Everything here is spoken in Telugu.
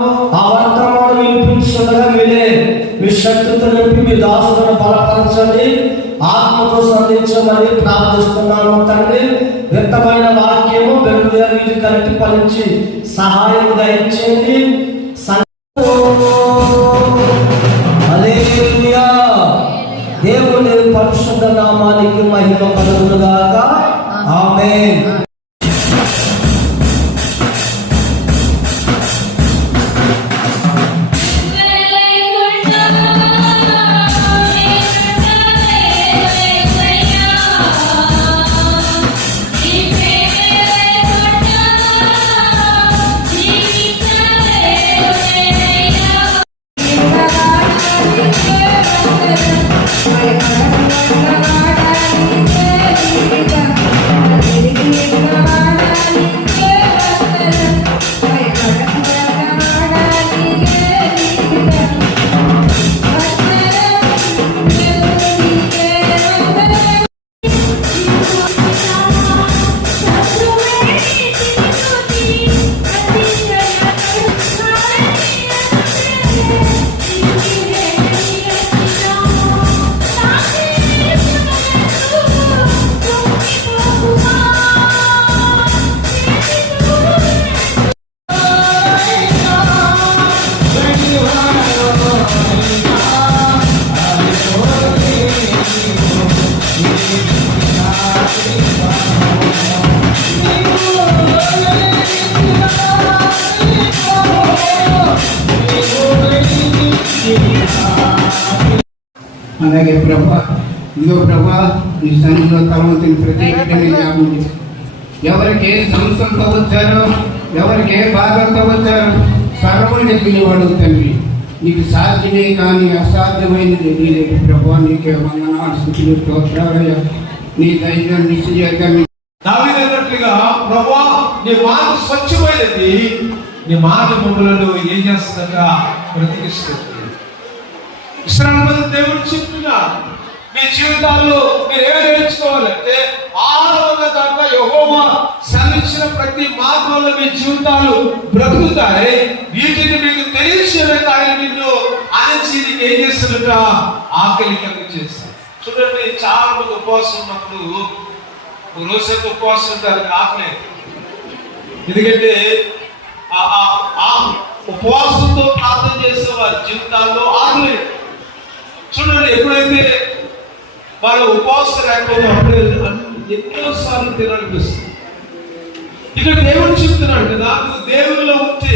ఆ వర్తమానం వినిపించుండగా మీరే మీ శక్తితో నింపి మీ దాసులను బలపరచండి, ఆత్మతో సంధించమని ప్రార్థిస్తున్నాము తండ్రి. వ్యక్తమైన వాక్యము బెరుగా నీటి కలిపి ఫలించి సహాయం దయచేయండి. హల్లెలూయా. దేవుని పరిశుద్ధ నామానికి మహిమ కలుగును గాక. ఆమేన్. అలాగే ప్రభా, ఇదిగో ప్రభా, నీ సన్నిధిలో తమతిని ప్రతి బిడ్డని జ్ఞాపకం చేసి, ఎవరికి ఏ సంస్థతో వచ్చారో, ఎవరికి ఏ బాధతో వచ్చారో సర్వని పిలివాడు తండ్రి. నీకు సాధ్యమే కానీ అసాధ్యమైనది నీకు ప్రభా. నీకే వందనాలు, స్తుతులు, స్తోత్రాలయ్యా. నీ ధైర్యం నిశ్చయంగా దావీదన్నట్లుగా ప్రభా నీ మాట స్వచ్ఛమైనది, నీ మాట మమ్మలను ఏం చేస్తుందట బ్రతికిస్తుంది. ఇశ్రాయేలు దేవుడు చెప్తున్నాడు, మీ జీవితాల్లో మీరు ఏమి నేర్చుకోవాలంటే ఆరంభంగా దాకా యెహోవా సెలవిచ్చిన ప్రతి మార్గంలో మీ జీవితాలు బ్రతుకుతాయి. వీటిని మీకు తెలియచేయడానికి ఆయన నిన్ను అణచి నీకు ఏం చేస్తున్నట ఆకలి కలిగించేస్తాడు. చూడండి, చాలా మంది ఉపవాసం ఉన్నప్పుడు రోజంతా ఉపవాసం ఉంటారు, ఆకలి. ఎందుకంటే ఆ ఉపవాసంతో ప్రార్థన చేసే వారి జీవితాల్లో ఆకలి. చూడండి, ఎప్పుడైతే వారు ఉపవాసం లేకపోతే అప్పుడే ఎన్నోసార్లు తినాలనిపిస్తుంది. ఇక్కడ దేవుడు చెప్తున్నాడు కదా, నువ్వు దేవునిలో ఉంటే